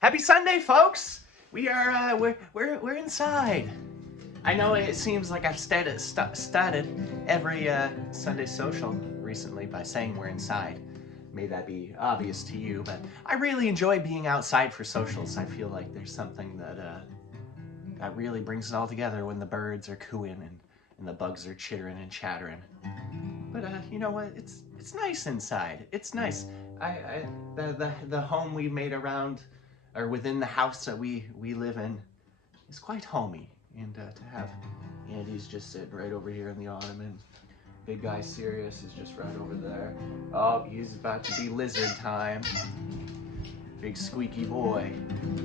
Happy Sunday, folks! We're inside. I know it seems like I've started every Sunday social recently by saying we're inside. May that be obvious to you, but I really enjoy being outside for socials. I feel like there's something that really brings it all together when the birds are cooing and the bugs are chittering and chattering. But you know what? It's nice inside. It's nice. The home we made around or within the house that we live in is quite homey. And to have Andy's just sitting right over here in the ottoman. Big guy Sirius is just right over there. Oh, he's about to be lizard time. Big squeaky boy.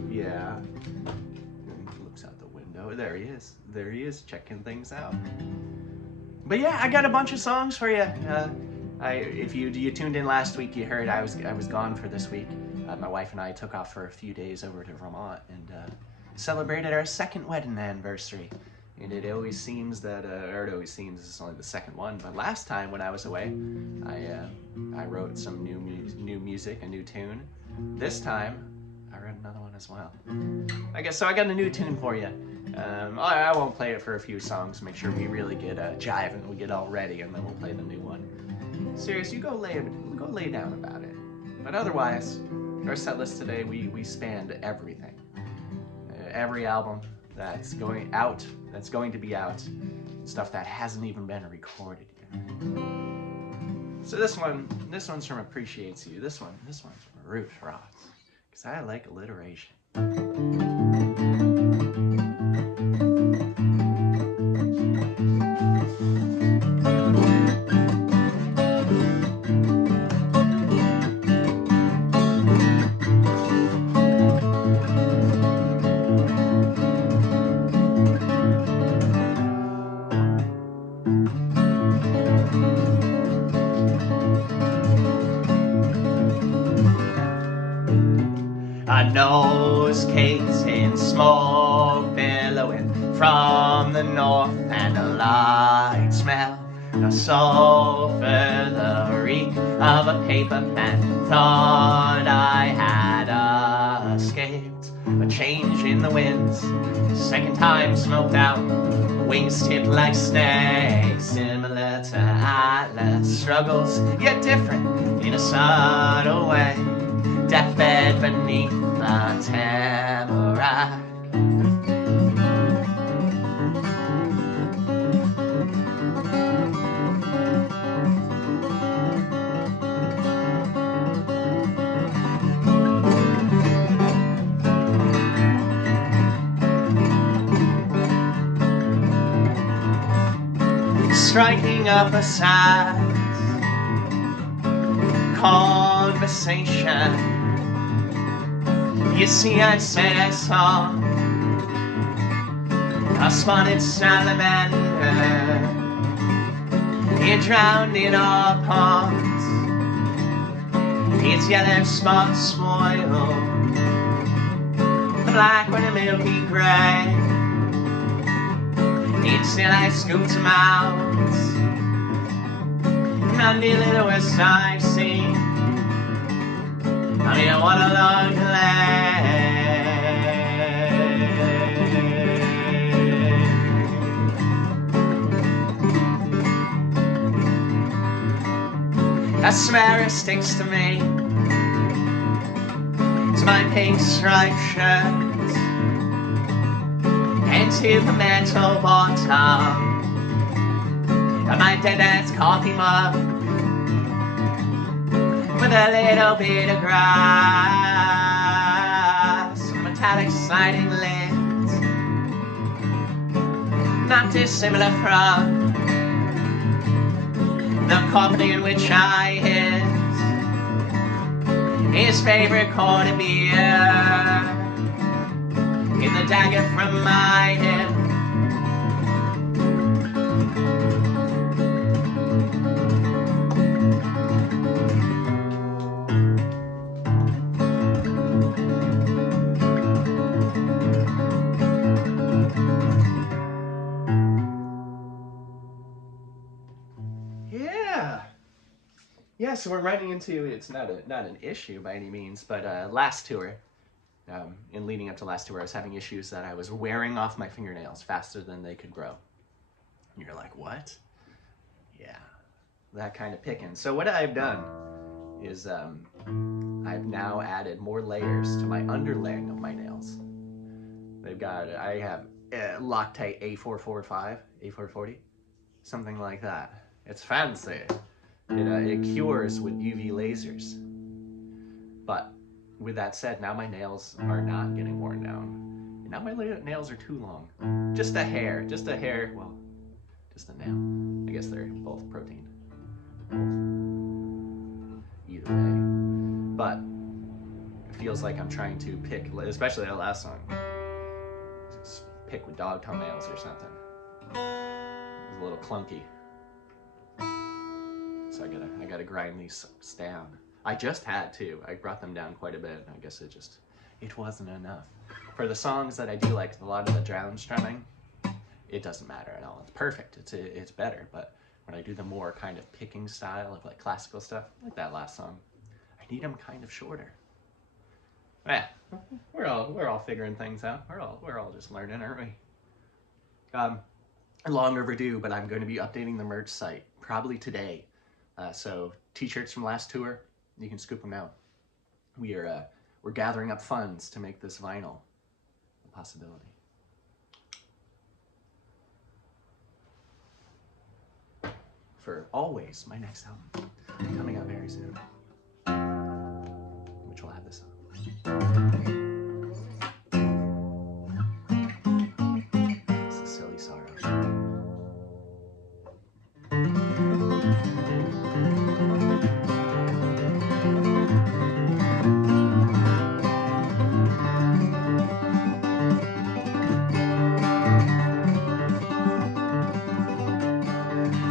Yeah. And he looks out the window. There he is. There he is, checking things out. But yeah, I got a bunch of songs for you. If you tuned in last week, you heard I was gone for this week. My wife and I took off for a few days over to Vermont and celebrated our second wedding anniversary. And it always seems that, or it always seems it's only the second one. But last time when I was away, I wrote some new music, a new tune. This time, I wrote another one as well. I got a new tune for you. I won't play it for a few songs. Make sure we really get jiving, we get all ready, and then we'll play the new one. Serious, you go lay down about it. But otherwise, our set list today, we spanned everything. Every album that's going to be out, stuff that hasn't even been recorded yet. So this one's from Appreciates You. This one's from Root Rot, because I like alliteration. A nose caked in smoke billowing from the north, and a light smell of sulfur, the reek of a paper plant. Thought I had escaped a change in the winds. Second time smoked out, wings tipped like snakes, similar to Atlas struggles, yet different in a subtle way. Deathbed beneath the tamarack. Striking up a sad conversation. You see, I said I saw a spotted salamander. It drowned in our ponds. Its yellow spots spoiled the black with a milky gray. It's still I scooped him out. None the littlest I've seen. I mean, what a long delay. A swear it sticks to me, to my pink striped shirt, and to the metal bottom of my dead dad's coffee mug, with a little bit of grass, metallic sliding lids, not dissimilar from the company in which I hid his favorite quart of beer in the dagger from my hip. Yeah, so we're running into, it's not an issue by any means, but last tour, in leading up to last tour, I was having issues that I was wearing off my fingernails faster than they could grow. And you're like, what? Yeah, that kind of picking. So what I've done is I've now added more layers to my underlaying of my nails. I have Loctite A445, A440, something like that. It's fancy. It cures with UV lasers. But with that said, now my nails are not getting worn down. And now my nails are too long. Just a hair, well, just a nail. I guess they're both protein. Either way. But it feels like I'm trying to pick, especially that last song, pick with dog toenails or something. It was a little clunky. So I gotta grind these down. I just had to. I brought them down quite a bit. I guess it wasn't enough. For the songs that I do like, a lot of the drown strumming, it doesn't matter at all. It's perfect. It's better. But when I do the more kind of picking style of like classical stuff, like that last song, I need them kind of shorter. Yeah, we're all figuring things out. We're all just learning, aren't we? Long overdue, but I'm going to be updating the merch site probably today. So t-shirts from last tour, you can scoop them out. We're gathering up funds to make this vinyl a possibility. For Always, my next album, coming out very soon, which will have this on. It's a silly sorrow.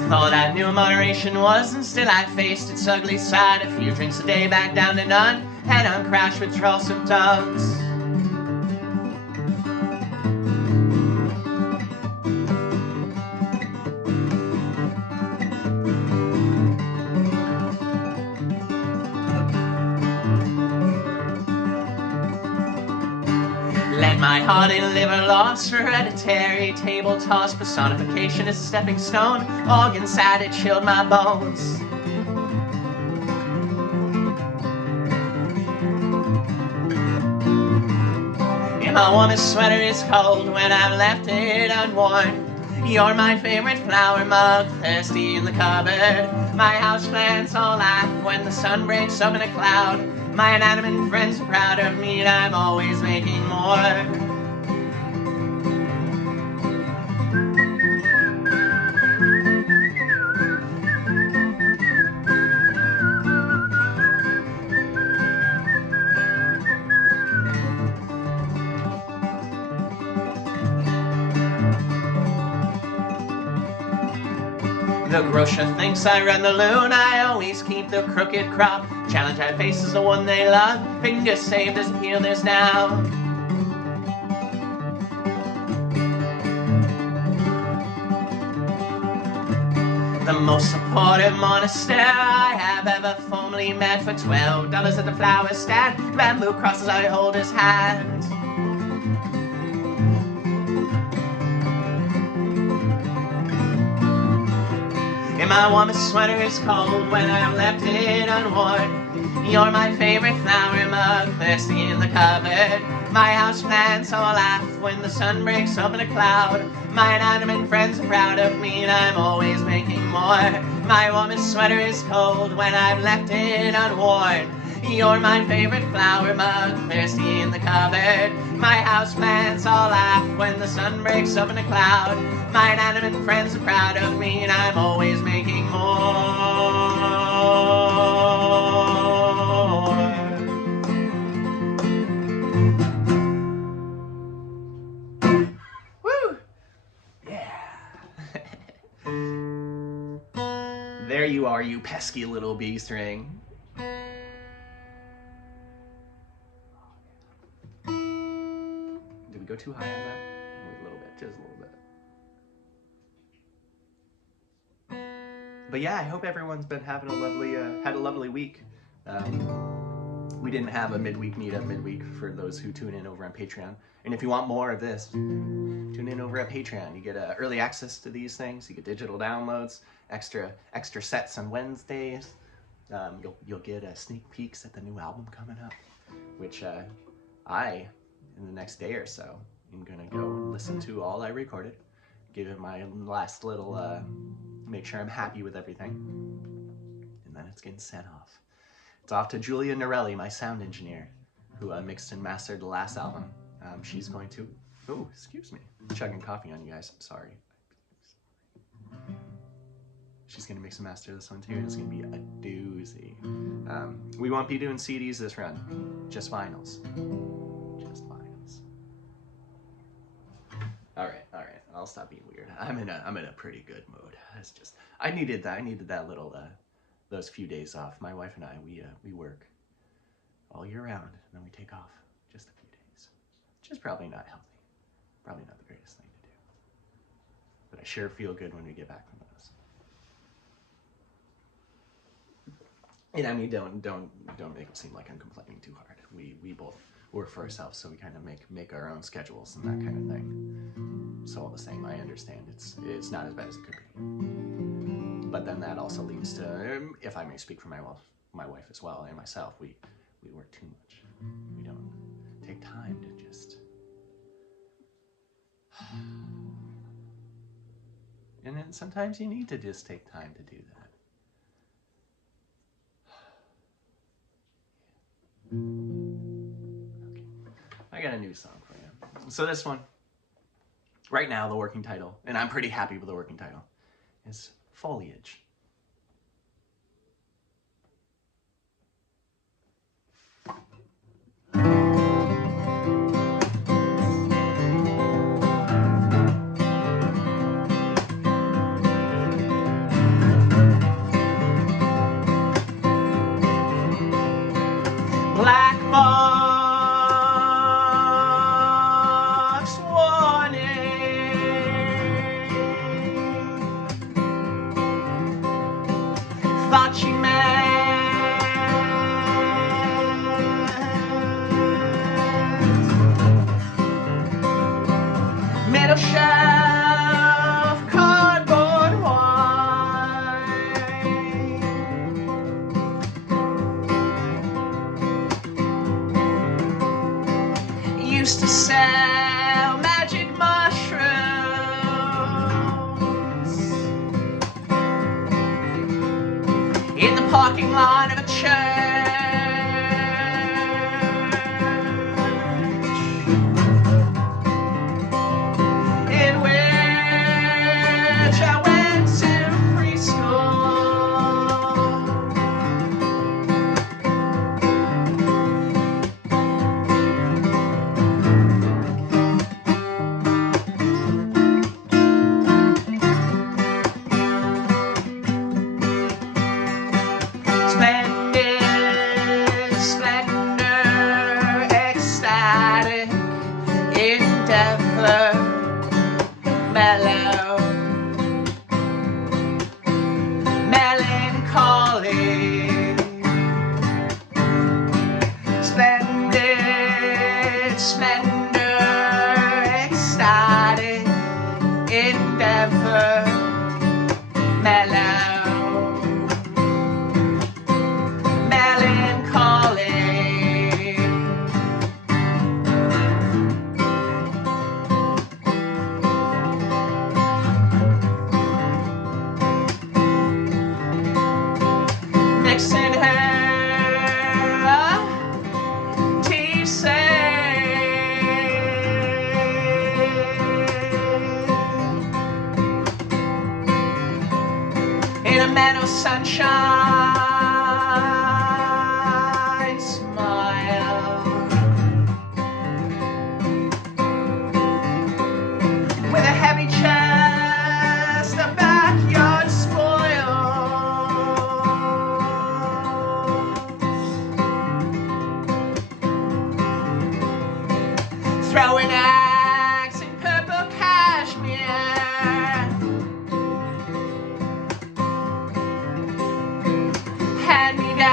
Thought I knew moderation was, and still I faced its ugly side. A few drinks a day, back down to none. Head on crash, withdrawal symptoms. Let my heart and liver lost, hereditary table toss, personification is a stepping stone, organ side it chilled my bones. And my warmest sweater is cold when I've left it unworn. You're my favorite flower mug, thirsty in the cupboard. My houseplants all laugh when the sun breaks up in a cloud. My inanimate friends are proud of me, and I'm always making more. The grocer thinks I run the loon, I always keep the crooked crop. Challenge I face is the one they love, finger save doesn't heal this now. The most supportive monastery I have ever formally met. For $12 at the flower stand, bamboo crosses I hold his hand. And my warmest sweater is cold when I've left it unworn. You're my favorite flower mug, thirsty in the cupboard. My houseplants all laugh when the sun breaks up in a cloud. My inanimate friends are proud of me, and I'm always making more. My warmest sweater is cold when I've left it unworn. You're my favorite flower mug, thirsty in the cupboard. My houseplants all laugh when the sun breaks up in a cloud. My inanimate friends are proud of me, and I'm always making more. Woo! Yeah. There you are, you pesky little bee string. Did we go too high on that? A little bit, just a little bit. But yeah, I hope everyone's been having a lovely, had a lovely week. We didn't have a midweek meetup midweek for those who tune in over on Patreon. And if you want more of this, tune in over at Patreon. You get early access to these things. You get digital downloads, extra sets on Wednesdays. You'll get sneak peeks at the new album coming up, which I, in the next day or so, am gonna go and listen to all I recorded, give it my last little, make sure I'm happy with everything, and then it's getting sent off. It's off to Julia Norelli, my sound engineer, who mixed and mastered the last album. She's going to, oh, excuse me, chugging coffee on you guys, I'm sorry. She's gonna mix and master this one too, and it's gonna be a doozy. We won't be doing CDs this run, just vinyls. Just vinyls. All right, I'll stop being weird. I'm in a pretty good mood. It's just, I needed that little, those few days off. My wife and I, we work all year round, and then we take off just a few days, which is probably not healthy. Probably not the greatest thing to do. But I sure feel good when we get back from those. And I mean, don't make it seem like I'm complaining too hard. We both work for ourselves, so we kind of make our own schedules and that kind of thing. So all the same, I understand it's not as bad as it could be. But then that also leads to, if I may speak for my wife as well and myself, we work too much. We don't take time to just. And then sometimes you need to just take time to do that. Okay. I got a new song for you. So this one, right now, the working title, and I'm pretty happy with the working title, is Foliage. Black box warning. Thought you meant middle shelf cardboard wine. Used to sell magic mushrooms in the parking lot of a church, in which I went to preschool. Splendid splendor, ecstatic endeavor, mellow, melancholy. Splendid splendor, ecstatic endeavor, mellow. Mixing her tea in a meadow sunshine smile, with a heavy chest, a backyard spoil. Throwing axe in purple cashmere, hand me down.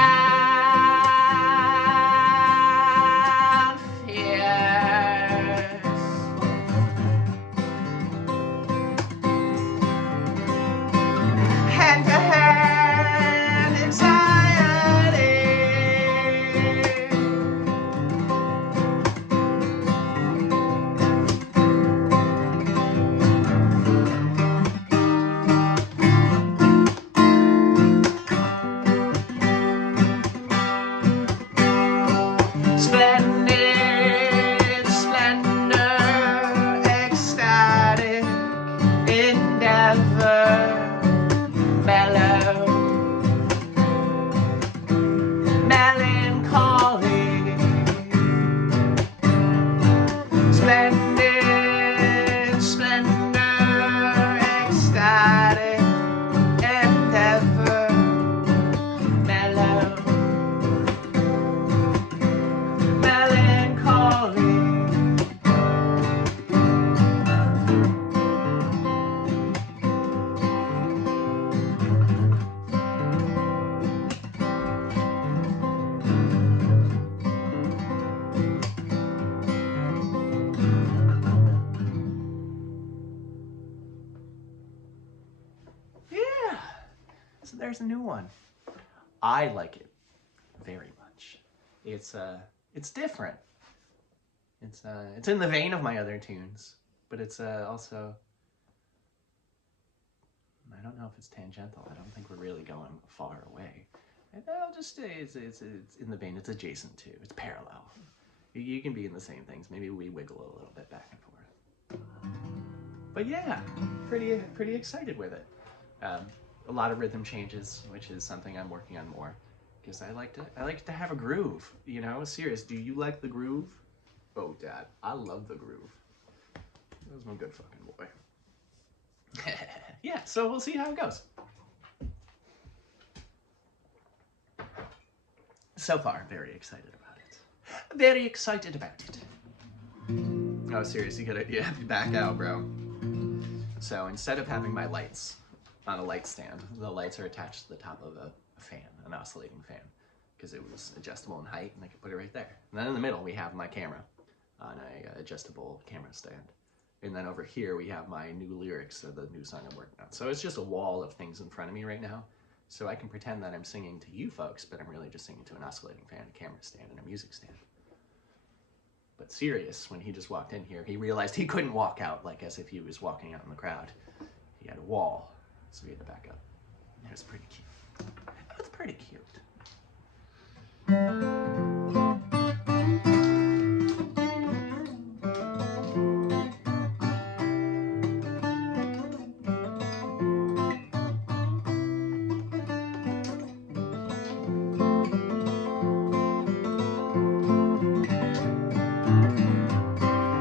there's a new one. I like it very much. It's different. It's in the vein of my other tunes, but it's also, I don't know if it's tangential. I don't think we're really going far away. And I'll just say it's in the vein. It's adjacent to. It's parallel. You can be in the same things. Maybe we wiggle a little bit back and forth. But yeah, pretty excited with it. A lot of rhythm changes, which is something I'm working on more, because I like to have a groove. You know, serious. Do you like the groove? Oh, Dad, I love the groove. That was my good fucking boy. Yeah, so we'll see how it goes. So far, very excited about it. Very excited about it. Oh, seriously, you have to back out, bro. So instead of having my lights on a light stand, the lights are attached to the top of a fan, an oscillating fan, because it was adjustable in height, and I could put it right there. And then in the middle, we have my camera on a adjustable camera stand. And then over here, we have my new lyrics of the new song I'm working on. So it's just a wall of things in front of me right now. So I can pretend that I'm singing to you folks, but I'm really just singing to an oscillating fan, a camera stand, and a music stand. But Sirius, when he just walked in here, he realized he couldn't walk out like as if he was walking out in the crowd. He had a wall, so he had to back up. It was pretty cute. It was pretty cute.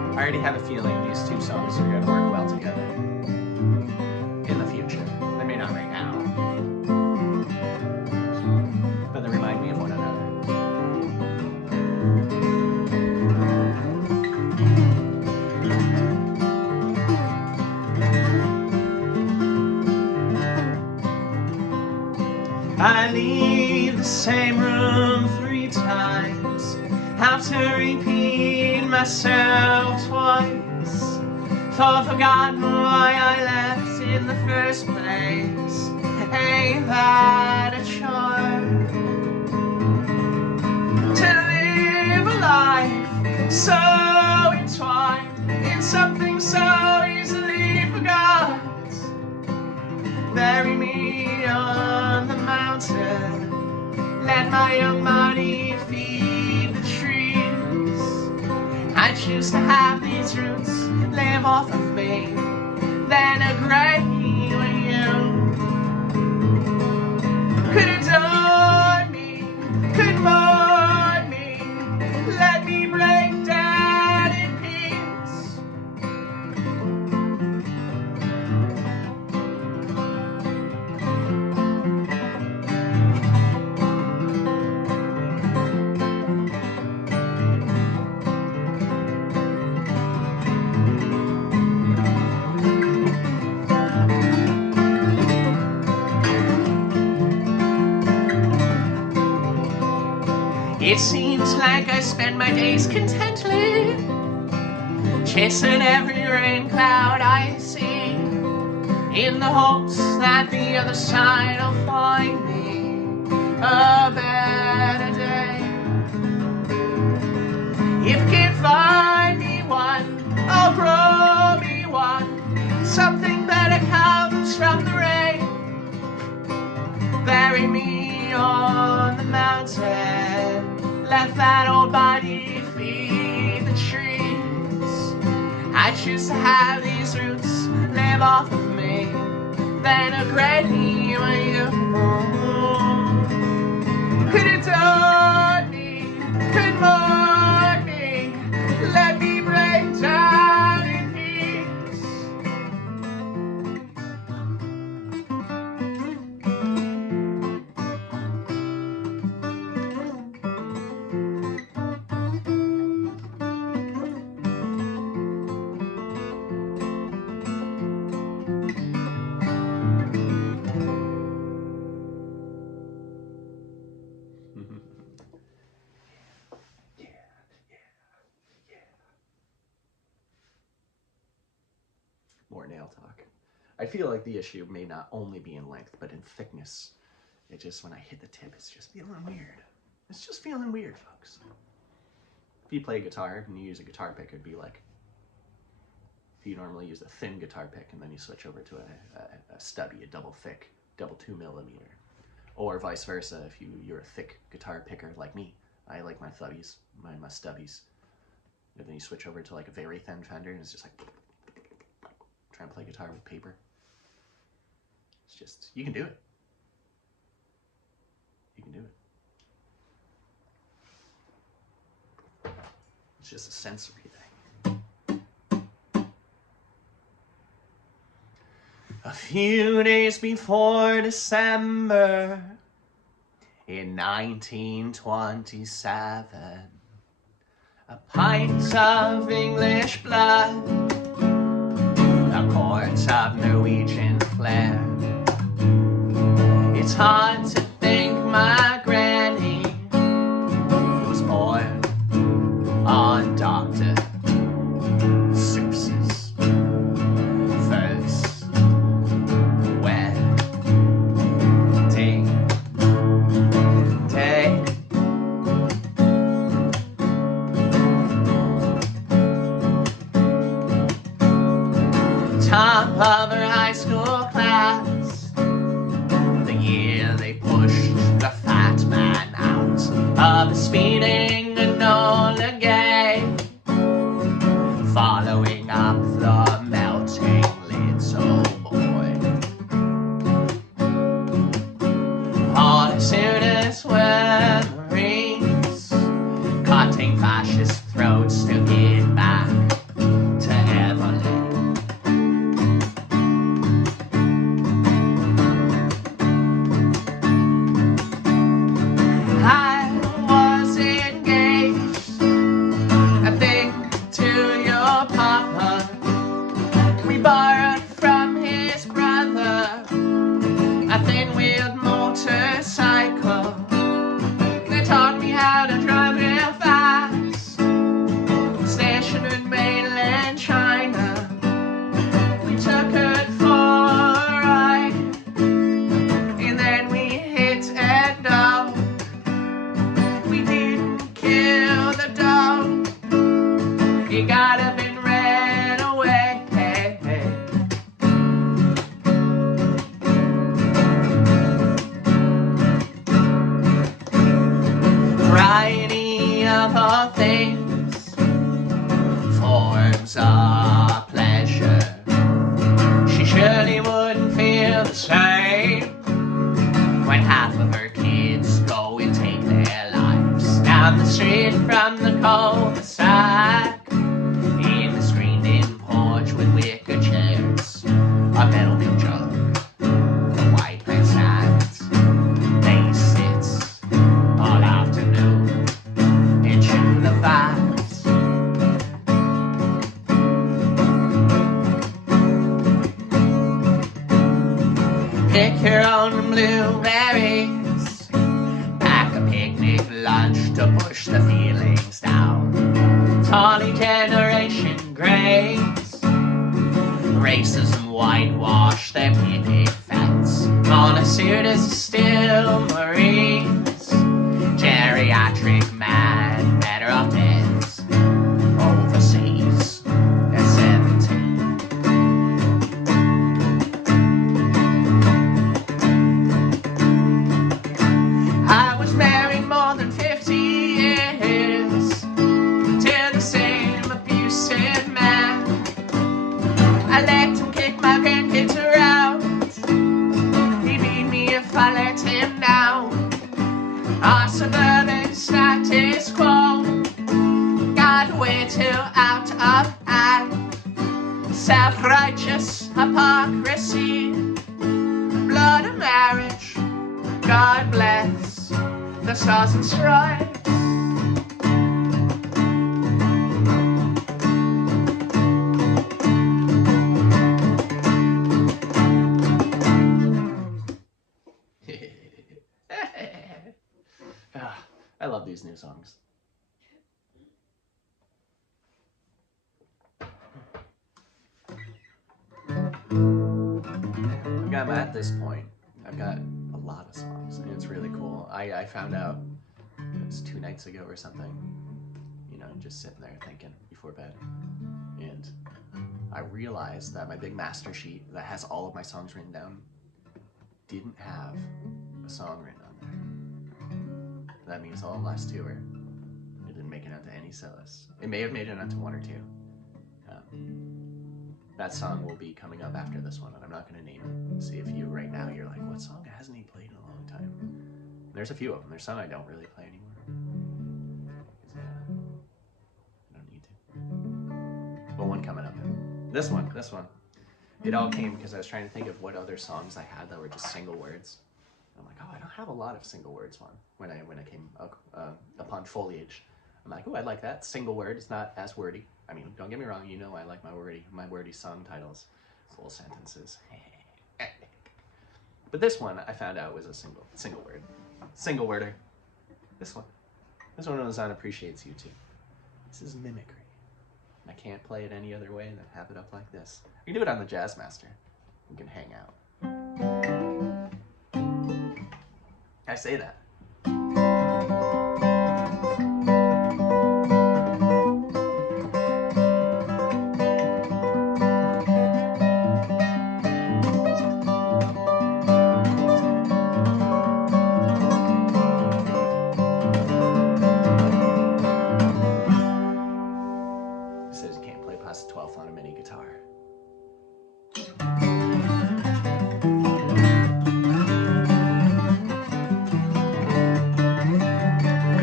I already have a feeling these two songs are going to work well together in the future. They may not right now, but they remind me of one another. I leave the same room 3 times, have to repeat myself twice, for forgotten why I left in the first place. Ain't that a charm? To live a life so entwined in something so easily forgot. Bury me on the mountain, let my young body feed the trees. I choose to have these roots live off of me, then agree with you. Could adorn me, could mourn me, let me break down in peace. It seems like I spend my days contently, chasing every rain cloud I see, in the hopes that the other side will find me a better day. If it can find me one, I'll grow me one. Something better comes from the rain. Bury me on the mountain, let that old body feed the trees. I choose to have these roots live off of me, then agree with you. Could adorn me, could mourn me, let me break down in peace. More nail talk. I feel like the issue may not only be in length, but in thickness. it just, when I hit the tip, it's just feeling weird. It's just feeling weird, folks. If you play guitar and you use a guitar pick, it'd be like, if you normally use a thin guitar pick and then you switch over to a stubby, a double thick, double 2mm. Or vice versa, if you're a thick guitar picker like me. I like my stubbies, my stubbies. And then you switch over to like a very thin fender and it's just like, trying to play guitar with paper. It's just, you can do it. You can do it. It's just a sensory thing. A few days before December in 1927, a pint of English blood, a quart of Norwegian flair. It's hard to think my granny was born on Dr. Seuss's first wedding day. Top of her high school class, the year they pushed the fat man out of a speeding Enola Gay, following up the melting little boy. All his students were Marines, cutting fascist throats to get back to Evelyn. Borrowed from his brother a thin-wheeled motorcycle. They taught me how to drive real fast. Stationed in mainland China, we took it for a ride, and then we hit a dog. We didn't kill the dog. He got up and ran away. Variety of all things, forms of pleasure. She surely wouldn't feel the same when half of her kids go and take their lives down the street from the cul-de-sac, in the screened-in porch with wicker chairs, a metal milk jug, the white plant stands. They sit all afternoon and chew the vibes. Pick your own blueberries, pack a picnic lunch to push the feelings down. Tawny generation grays, racism whitewash their picket fence. Monosuitors still Marines, geriatric man, better off deads, overseas at 17. I was married more than 50 years to the same abusive man. I let him kick my grandkids around. He beat me if I let him down. Our suburban status quo got way too out of hand. Self-righteous hypocrisy, blood of marriage, God bless the stars and stripes. I love these new songs. I'm at this point. I've got a lot of songs, and it's really cool. I found out, it was 2 nights ago or something, you know, just sitting there thinking before bed, and I realized that my big master sheet that has all of my songs written down didn't have a song written on there. That means all last tour, it didn't make it onto any set list. It may have made it onto 1 or 2. That song will be coming up after this one, and I'm not going to name it. See if you right now you're like, what song hasn't he played in a long time? There's a few of them. There's some I don't really play anymore. I don't need to. But one coming up. This one. It all came because I was trying to think of what other songs I had that were just single words. I'm like, oh, I don't have a lot of single words when I came upon Foliage. I'm like, oh, I like that. Single word. It's not as wordy. I mean, don't get me wrong, you know I like my wordy song titles. Full sentences. But this one I found out was a single word. Single worder. This one was on Appreciates You Too. This is mimicry. I can't play it any other way than have it up like this. We can do it on the Jazzmaster. We can hang out. I say that.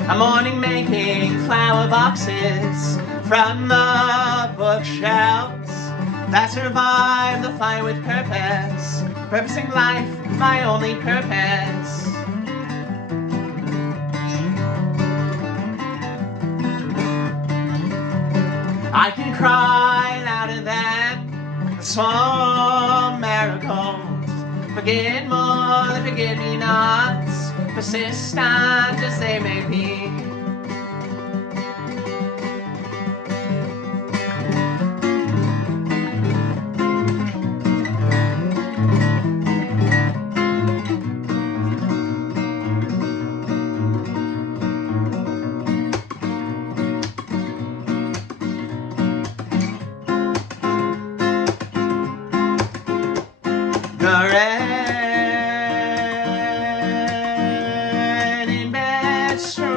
I'm morning making flower boxes from the bookshelves that survive the fire with purpose, purposing life, my only purpose. I can cry louder than the small marigolds, forget more than forget-me-nots, persistent as they may be. The red in bedroom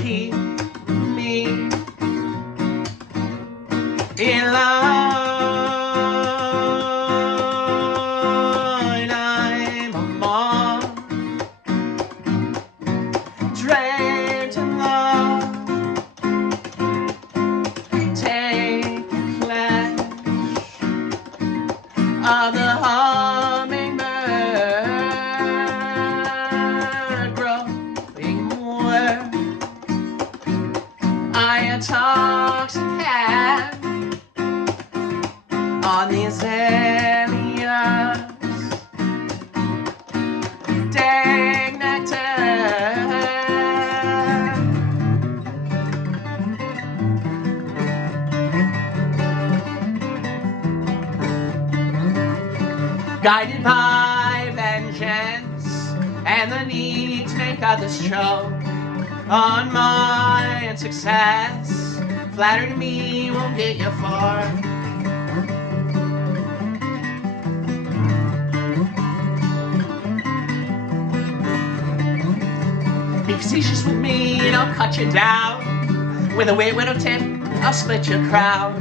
keep me in line. I'm a mom draped in love, taking flesh of the hummingbird, growing word. I intoxicate on these aliens, dank nectar. Guided by vengeance and the need to make others choke on my success, flattery to me won't get you far. Be facetious with me and I'll cut you down. With a wit-wittle tip, I'll split your crowd.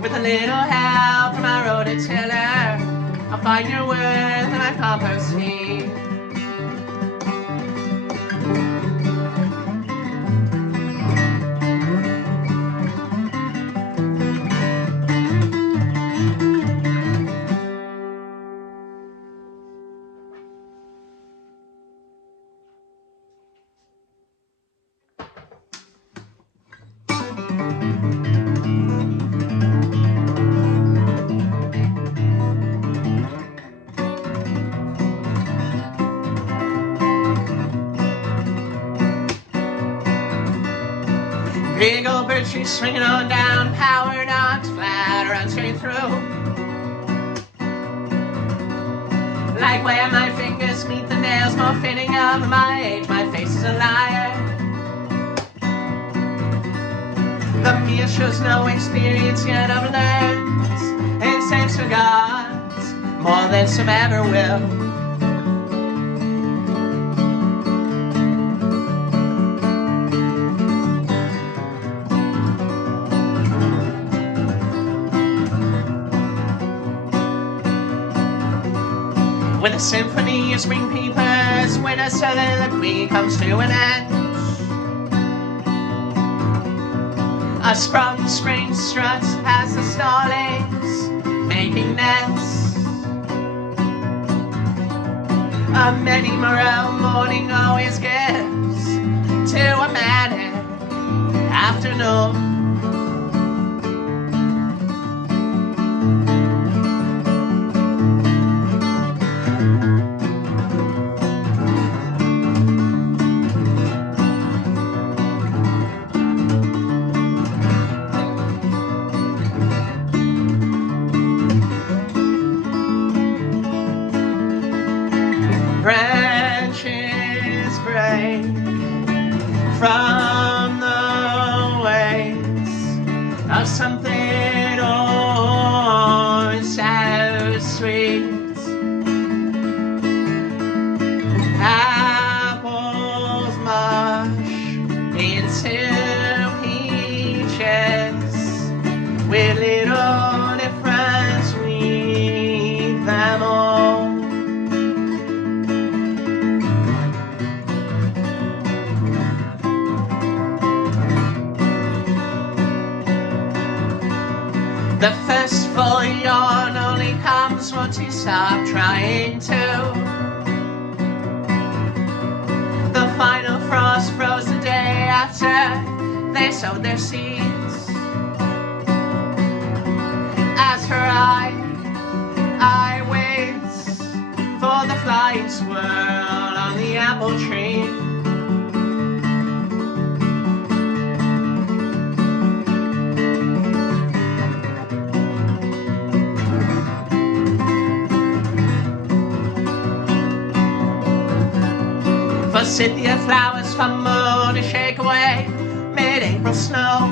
With a little help from my rototiller, I'll find your worth and my compost heap. Big old bird tree swinging on down, power knocks flat, runs straight through. Like where my fingers meet the nails, more fitting of my age, my face is a liar. The mirror shows no experience yet of learns, and sense for gods more than some ever will. When the symphony of spring peepers, when a soliloquy comes to an end, a sprung spring struts as the starlings making nests. A many morel morning always gives to a manic afternoon. Branches break from the waves of something oh so sweet. Apples mush into peaches with little difference with them all. The first full yawn only comes once you stop trying to. The final frost froze the day after they sowed their seeds. As her eye waits for the flying swirl on the apple tree. Forsythia flowers fumble to shake away mid-April snow.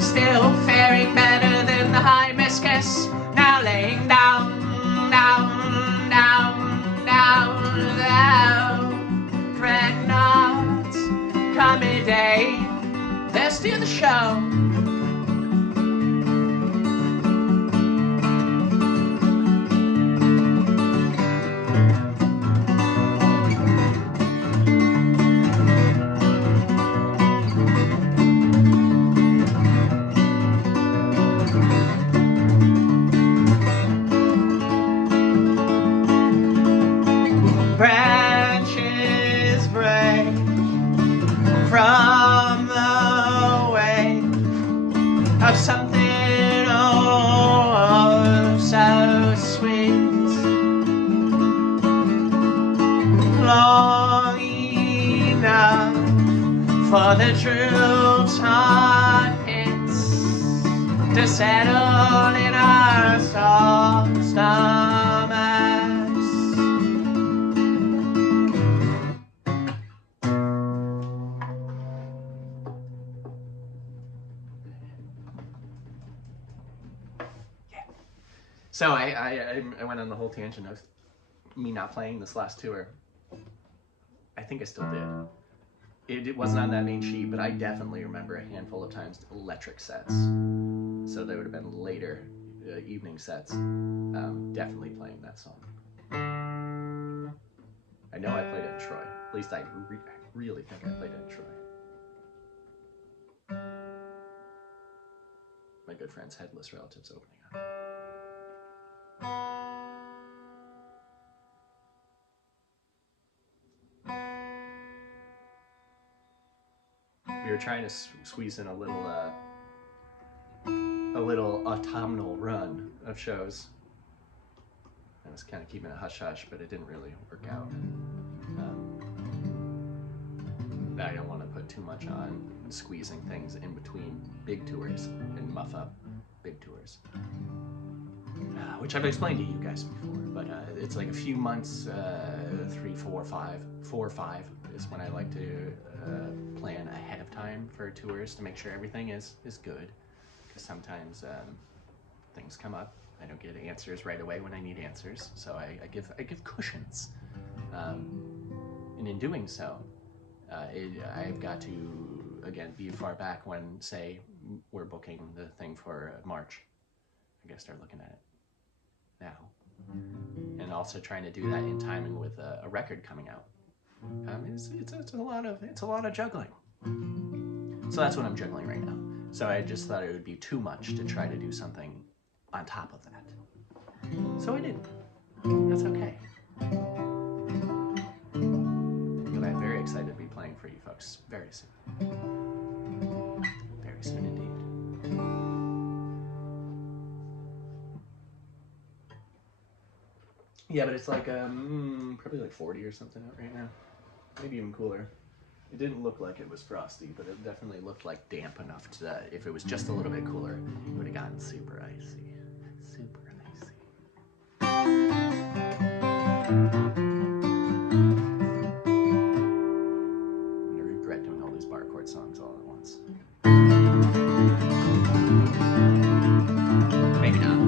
Still faring better than the hibiscus, now laying down, down, down, down, down. Dreadnoughts, come a day, let's do the show. Branches break from the wave of something oh so sweet. Long enough for the droop's hot hits to settle in our soft stomachs. So I went on the whole tangent of me not playing this last tour. I think I still did. It wasn't on that main sheet, but I definitely remember a handful of times electric sets. So they would have been later evening sets, definitely playing that song. I know I played it in Troy. At least I really think I played it in Troy. My good friend's Headless Relatives opening up. We were trying to squeeze in a little autumnal run of shows. I was kind of keeping it hush-hush, but it didn't really work out. I don't want to put too much on squeezing things in between big tours and muff up big tours. which I've explained to you guys before, but it's like a few months, 3, 4, 5, 4 or 5 is when I like to plan ahead of time for tours to make sure everything is good, because sometimes things come up. I don't get answers right away when I need answers, so I give cushions, and in doing so, I've got to again be far back when, say, we're booking the thing for March. I gotta start looking at it now, and also trying to do that in timing with a record coming out. It's a lot of juggling. So that's what I'm juggling right now. So I just thought it would be too much to try to do something on top of that. So I did. That's okay. But I'm very excited to be playing for you folks very soon. Very soon indeed. Yeah, but it's like probably like 40 or something out right now. Maybe even cooler. It didn't look like it was frosty, but it definitely looked like damp enough to that if it was just a little bit cooler, it would have gotten super icy. Super icy. I'm gonna regret doing all these bar chord songs all at once. Maybe not.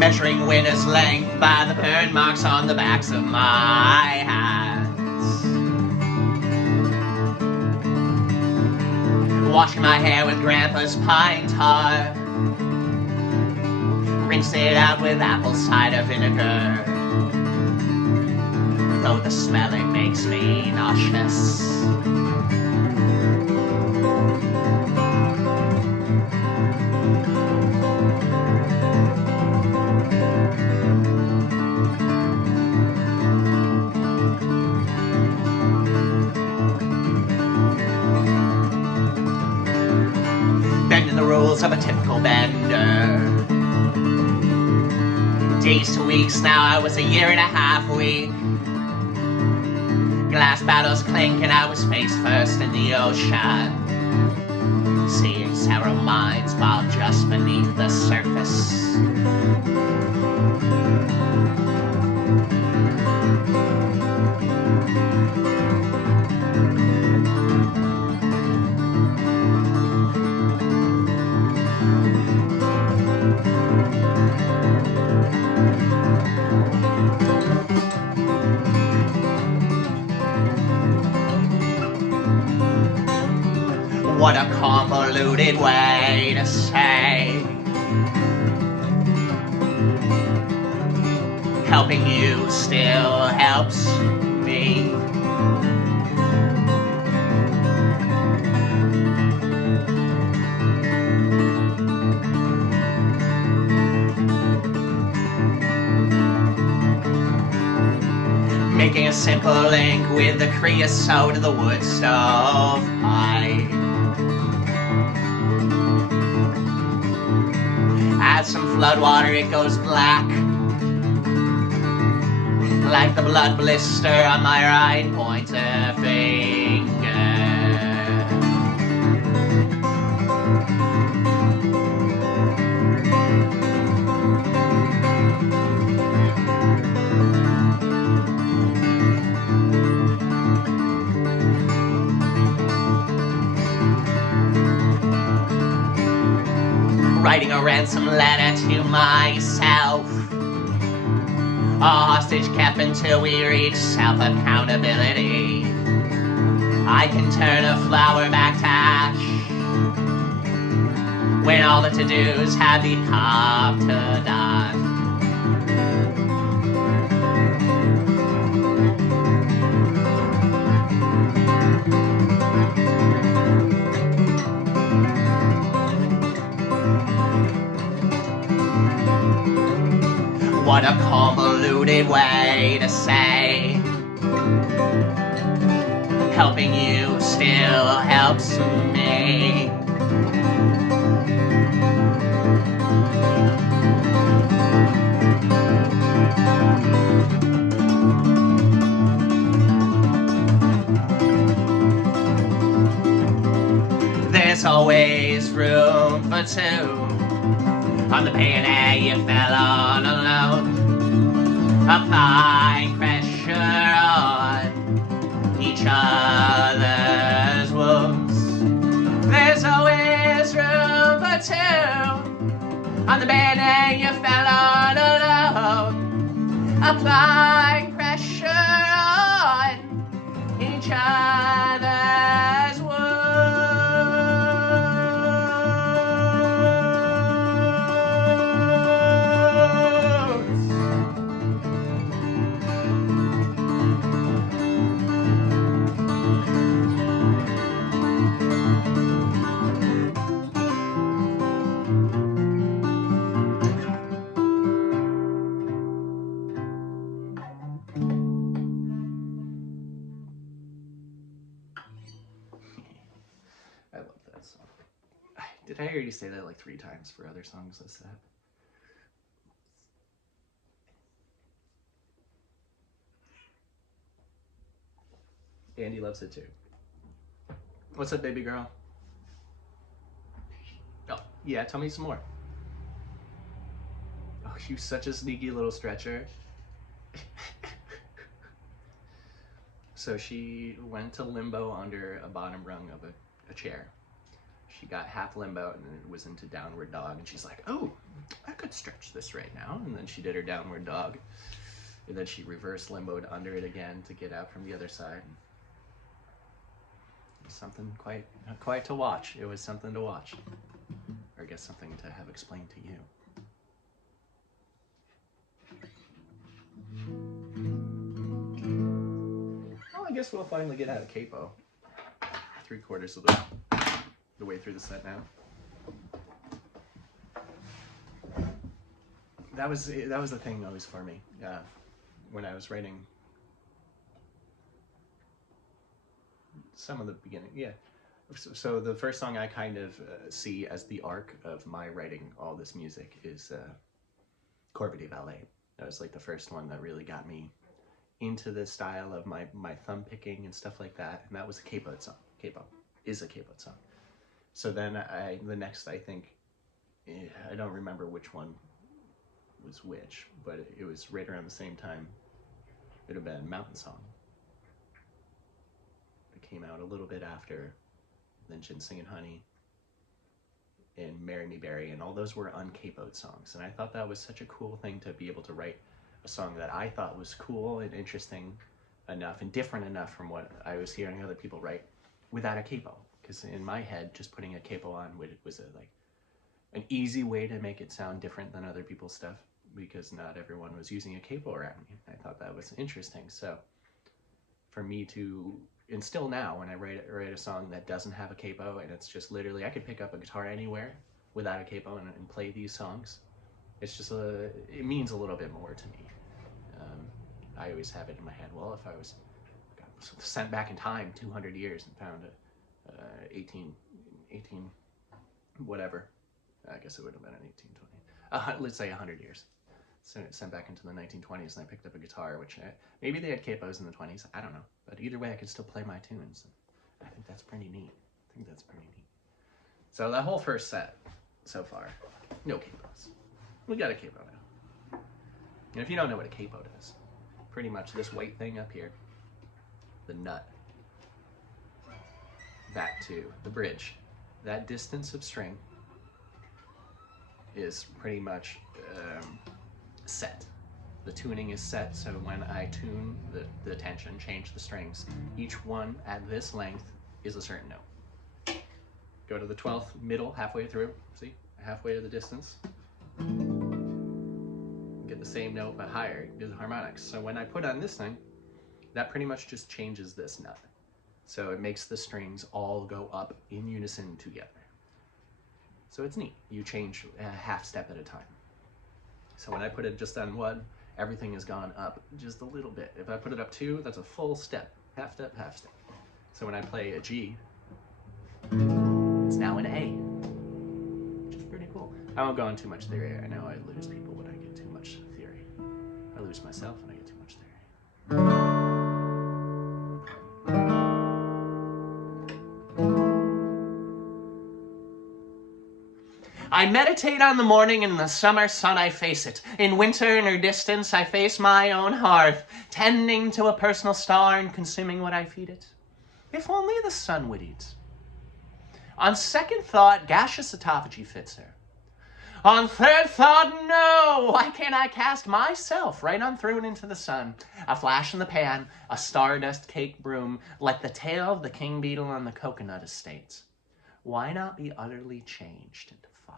Measuring winter's length by the burn marks on the backs of my hands. Washing my hair with Grandpa's pine tar. Rinsed it out with apple cider vinegar. Though the smell, it makes me nauseous. Of a typical bender. Days to weeks now, I was a year and a half weak. Glass bottles clink and I was face first in the ocean. Seeing several minds while just beneath the surface. What a convoluted way to say helping you still helps me. Making a simple link with the creosote of the wood stove pipe. Add some flood water, it goes black, like the blood blister on my right pointer finger. Writing a ransom letter to myself, a hostage kept until we reach self-accountability. I can turn a flower back to ash when all the to-dos have become to done. What a convoluted way to say helping you still helps me. There's always room for two on the bayonet you fell on alone, applying pressure on each other's wounds. There's always room for two on the bayonet you fell on alone, applying pressure on each other's wounds. I love that song. Did I already say that like 3 times for other songs I said? Andy loves it too. What's up, baby girl? Oh, yeah, tell me some more. Oh, you such a sneaky little stretcher. So she went to limbo under a bottom rung of a chair. She got half limbo and then was into downward dog, and she's like, oh, I could stretch this right now. And then she did her downward dog, and then she reverse limboed under it again to get out from the other side. It was something quite to watch. It was something to watch, or I guess something to have explained to you. Well, I guess we'll finally get out of capo. 3/4 of the way through the set now. That was the thing always for me when I was writing some of the beginning. Yeah. So the first song I kind of see as the arc of my writing all this music is Corvée Ballet. That was like the first one that really got me into the style of my thumb picking and stuff like that, and that was a capoed song. Capo is a capoed song. So then the next, I think, I don't remember which one was which, but it was right around the same time. It would have been Mountain Song. It came out a little bit after, then Ginseng and Honey, and Marrymebury, and all those were uncapoed songs. And I thought that was such a cool thing to be able to write a song that I thought was cool and interesting enough and different enough from what I was hearing other people write without a capo. Because in my head, just putting a capo on was like an easy way to make it sound different than other people's stuff, because not everyone was using a capo around me. I thought that was interesting. So for me to, and still now when I write a song that doesn't have a capo, and it's just literally, I could pick up a guitar anywhere without a capo and play these songs. It's just it means a little bit more to me. I always have it in my head, well, if I was sent back in time 200 years and found 18 whatever, I guess it would have been in 1820. Let's say 100 years. So sent back into the 1920s, and I picked up a guitar, which maybe they had capos in the 20s, I don't know. But either way, I could still play my tunes. I think that's pretty neat. So that whole first set so far, no capos. We got a capo now. And if you don't know what a capo is, pretty much this white thing up here, the nut, back to the bridge, that distance of string is pretty much set. The tuning is set, so when I tune the tension, change the strings, each one at this length is a certain note. Go to the 12th, middle, halfway through, see? Halfway of the distance. Get the same note but higher, do the harmonics. So when I put on this thing, that pretty much just changes this nut. So it makes the strings all go up in unison together. So it's neat. You change a half step at a time. So when I put it just on 1, everything has gone up just a little bit. If I put it up 2, that's a full step. Half step, half step. So when I play a G, it's now an A, which is pretty cool. I won't go into too much theory. I know I lose people when I get too much theory. I lose myself when I get too much theory. I meditate on the morning, in the summer sun I face it. In winter, in her distance, I face my own hearth, tending to a personal star and consuming what I feed it. If only the sun would eat. On second thought, gaseous autophagy fits her. On third thought, no! Why can't I cast myself right on through and into the sun? A flash in the pan, a stardust cake broom, like the tail of the king beetle on the coconut estate. Why not be utterly changed into fire?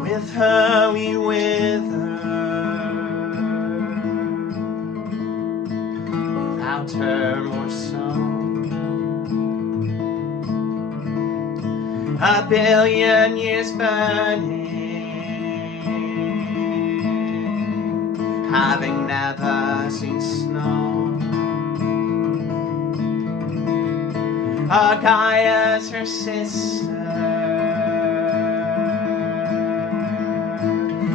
With her we wither, without her more so. A billion years burning, having never seen snow. Our Gaia's her sister,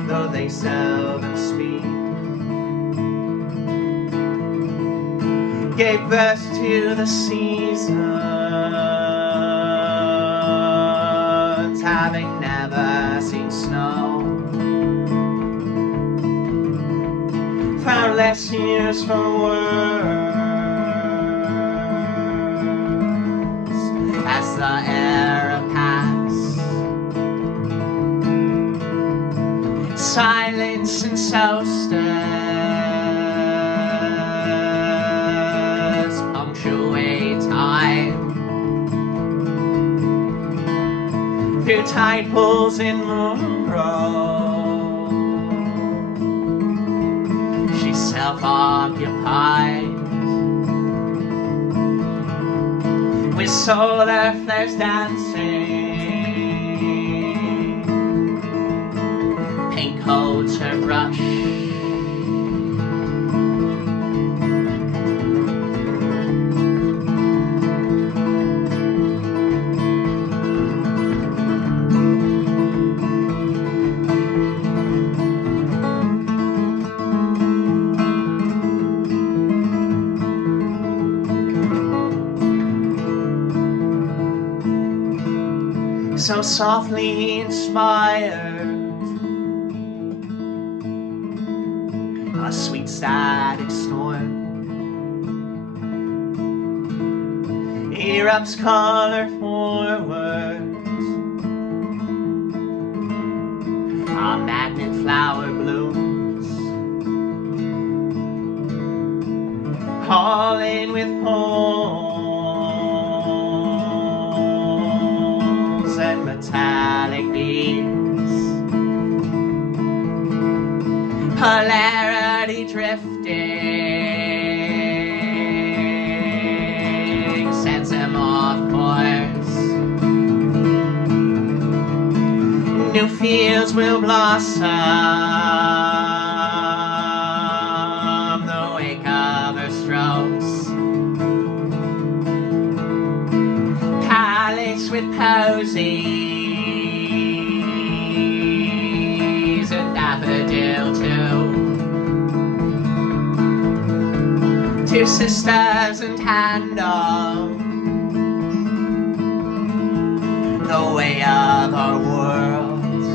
though they seldom speak. Gave birth to the seasons, having never seen snow. Far less years for words as the era passed. Silence and solstice punctuate time. Through tide pools in Monroe, she's self-occupied with solar flares dancing. Pink coats her brush, so softly inspired, a sweet static storm erupts color forwards. A magnet flower blooms, calling with poles and metallic beads. Polarity drifting sends him off course. New fields will blossom, the wake of her strokes. Palace with posies, a daffodil too. Two sisters and handle the way of our worlds.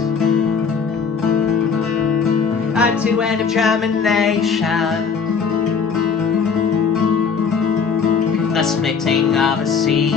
A duet of germination, the splitting of a seed.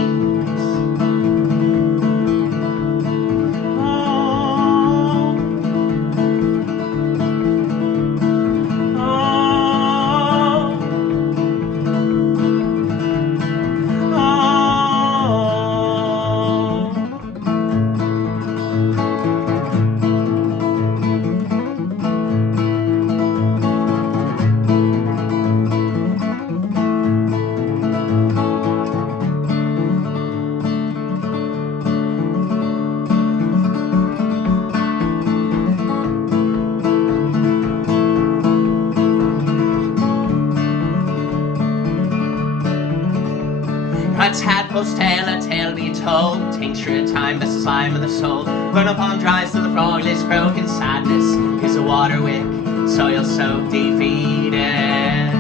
A tadpole's tale, a tale be told. Tincture of time, this is lime of the soul. Burn upon dries till the froglets croak, and sadness is a water wick, soil soaked, defeated.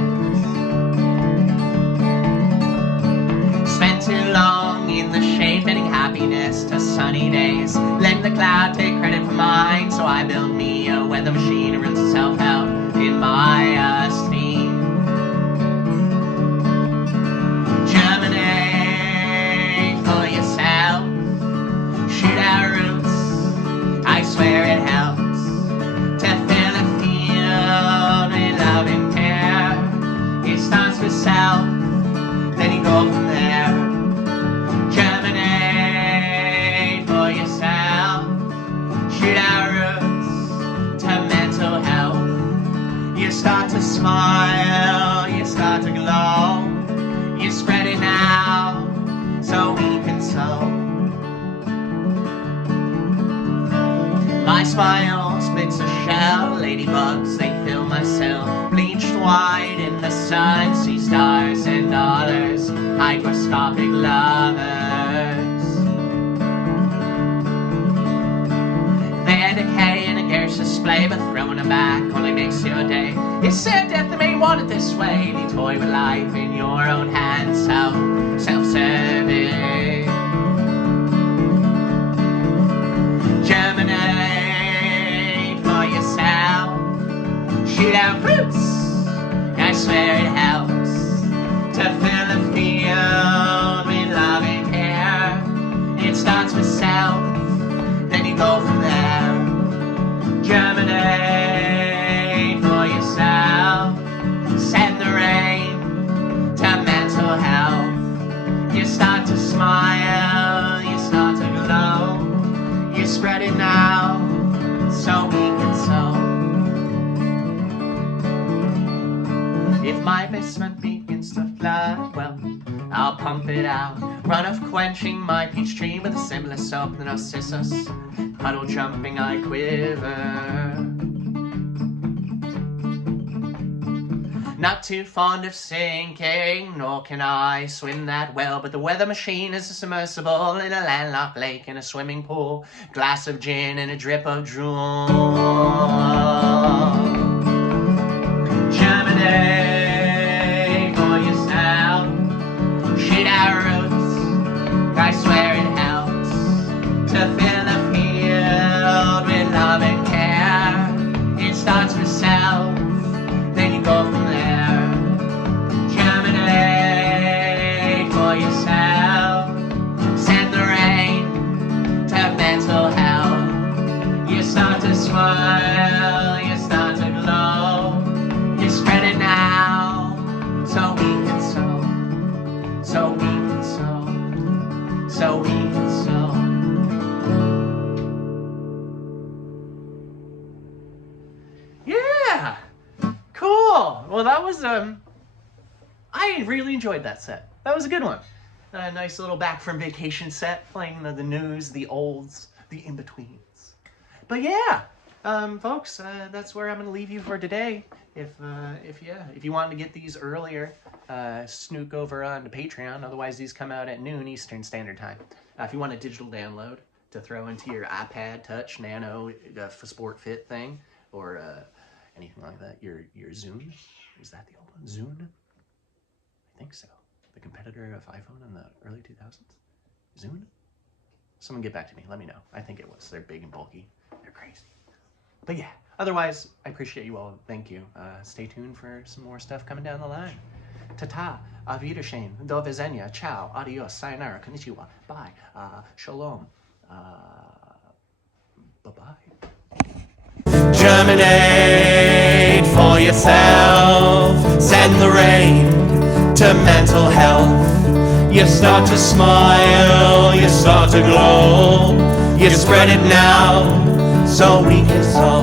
Spent too long in the shade, betting happiness to sunny days. Let the cloud take credit for mine, so I build me a weather machine and rinse itself out in my esteem. Germinate for yourself, shoot out roots, I swear it helps to fill a field with love and care. It starts with self, then you go from there. Germinate for yourself, shoot out roots to mental health. You start to smile, you start to glow. You spread it now, so we can sow. My smile splits a shell, ladybugs, they fill my cell. Bleached white in the sun, sea stars and dollars, hygroscopic lovers. They decay in a gaseous display, but throwing them back only makes your day. It's said death that may want it this way. You toy with life in your own hands, so self-serving. Germinate for yourself, shoot out fruits, I swear it helps to fill a field with love and care. It starts with self, then you go from there. Germinate for yourself, send the rain to mental health. You start to smile, you start to glow. You spread it now, so we can sow. If my basement begins to flood, well, I'll pump it out. Run of quenching my peach tree with a similar soap, the narcissus. Puddle jumping, I quiver. Not too fond of sinking, nor can I swim that well, but the weather machine is a submersible in a landlocked lake in a swimming pool. Glass of gin and a drip of drool. Germinate for yourself, shoot out roots, I swear it helps to fill a field with love and care. It starts with self, then you go from there. Germinate for yourself, send the rain to mental health. You start to smile, you start to glow. You spread it now, so we can sow, so we can sow, so we can sow. Yeah! Cool. Well, that was I really enjoyed that set. That was a good one. A nice little back from vacation set, playing the news, the olds, the in-betweens. But yeah, folks, that's where I'm gonna leave you for today. If you wanted to get these earlier, snook over onto Patreon. Otherwise, these come out at noon Eastern Standard Time. If you want a digital download to throw into your iPad Touch Nano Sport Fit thing, or anything like that, your Zune, is that the old one? Zune? I think so. The competitor of iPhone in the early 2000s? Zune? Someone get back to me, let me know. I think it was. They're big and bulky. They're crazy. But yeah, otherwise, I appreciate you all. Thank you. Stay tuned for some more stuff coming down the line. Ta-ta, auf Wiedersehen, do widzenia, ciao, adios, sayonara, konnichiwa, bye, shalom, bye-bye. Germinate for yourself, send the rain to mental health. You start to smile, you start to glow. You spread it now, so we can sow.